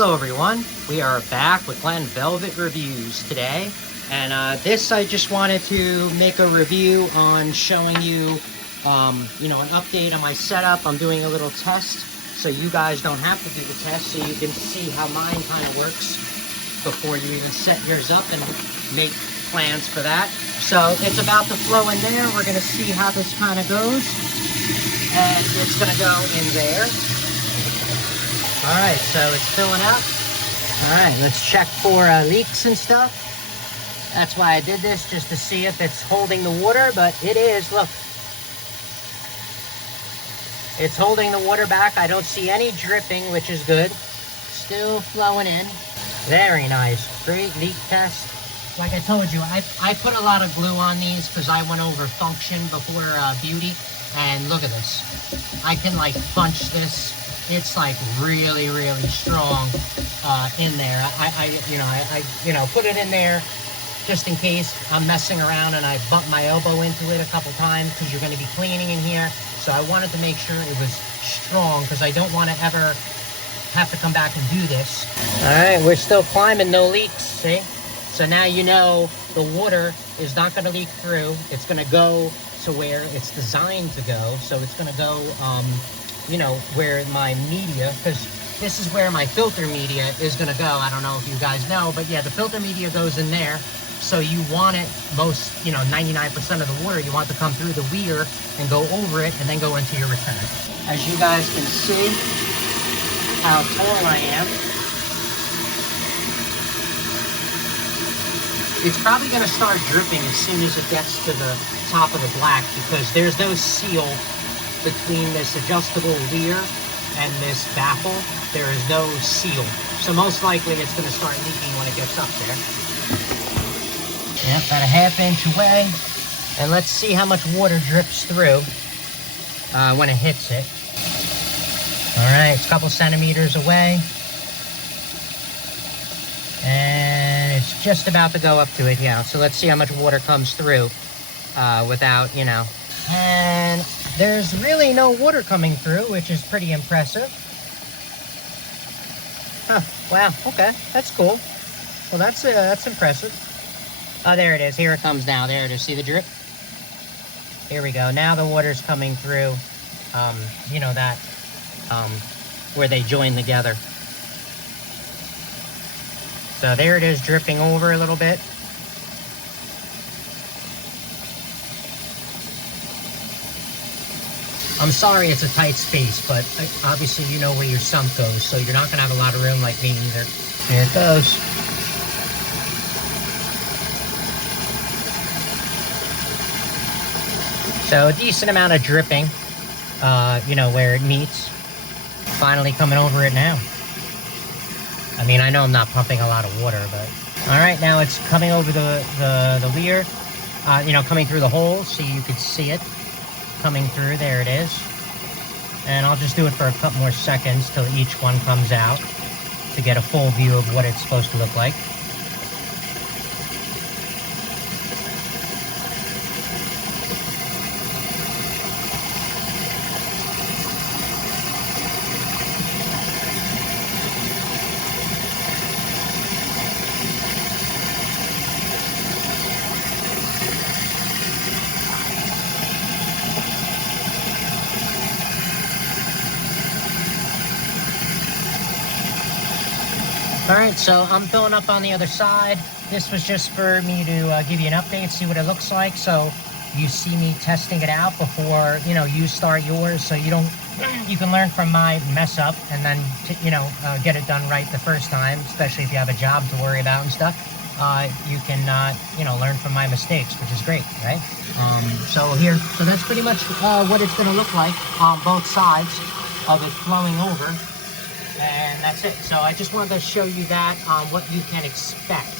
Hello everyone, we are back with Glen Velvet Reviews today, and this I just wanted to make a review on showing you, an update on my setup. I'm doing a little test so you guys don't have to do the test, so you can see how mine kind of works before you even set yours up and make plans for that. So it's about to flow in there. We're going to see how this kind of goes, and it's going to go in there. Alright, so it's filling up. Alright, let's check for leaks and stuff. That's why I did this, just to see if it's holding the water, but it is. Look. It's holding the water back. I don't see any dripping, which is good. Still flowing in. Very nice. Great leak test. Like I told you, I put a lot of glue on these because I went over function before beauty. And look at this. I can like bunch this. It's like really, really strong in there. I put it in there just in case I'm messing around and I bump my elbow into it a couple times because you're going to be cleaning in here. So I wanted to make sure it was strong because I don't want to ever have to come back and do this. All right, we're still climbing, no leaks, see? So now you know the water is not going to leak through. It's going to go to where it's designed to go. So it's going to go, where my media, because this is where my filter media is going to go. I don't know if you guys know, but yeah, the filter media goes in there. So you want it 99% of the water, you want to come through the weir and go over it and then go into your return. As you guys can see how tall I am. It's probably going to start dripping as soon as it gets to the top of the black because there's no seal between this adjustable weir and this baffle. There is no seal. So most likely it's going to start leaking when it gets up there. Yeah, about a ½ inch away. And let's see how much water drips through when it hits it. All right, it's a couple centimeters away. And it's just about to go up to it, yeah. So let's see how much water comes through without, And there's really no water coming through, which is pretty impressive. Huh, wow, okay, that's cool. Well, that's impressive. Oh, there it is. Here it comes now. There it is. See the drip? Here we go. Now the water's coming through, where they join together. So there it is, dripping over a little bit. I'm sorry it's a tight space, but obviously you know where your sump goes, so you're not going to have a lot of room like me either. Here it goes. So a decent amount of dripping, where it meets. Finally coming over it now. I mean, I know I'm not pumping a lot of water, but... All right, now it's coming over the weir, coming through the hole so you could see it coming through. There it is. And I'll just do it for a couple more seconds till each one comes out to get a full view of what it's supposed to look like. Alright, so I'm filling up on the other side. This was just for me to give you an update, see what it looks like, so you see me testing it out before, you start yours, so you can learn from my mess up and then, get it done right the first time, especially if you have a job to worry about and stuff. You can, learn from my mistakes, which is great, right? So that's pretty much what it's going to look like on both sides of it flowing over. And that's it. So I just wanted to show you that, what you can expect.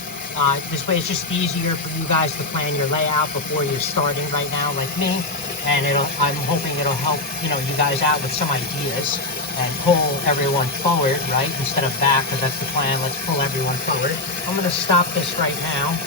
This way it's just easier for you guys to plan your layout before you're starting right now, like me. And I'm hoping it'll help, you guys out with some ideas and pull everyone forward, right, instead of back, because that's the plan. Let's pull everyone forward. I'm going to stop this right now.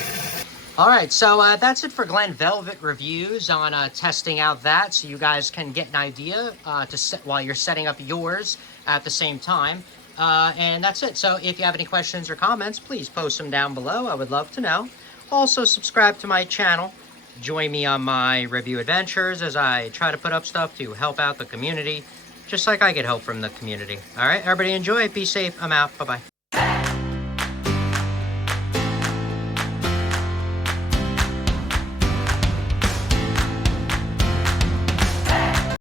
All right, so that's it for Glen Velvet Reviews on testing out that, so you guys can get an idea to set while you're setting up yours at the same time. And that's it. So if you have any questions or comments, please post them down below. I would love to know. Also, subscribe to my channel. Join me on my review adventures as I try to put up stuff to help out the community, just like I get help from the community. All right, everybody enjoy. Be safe. I'm out. Bye-bye.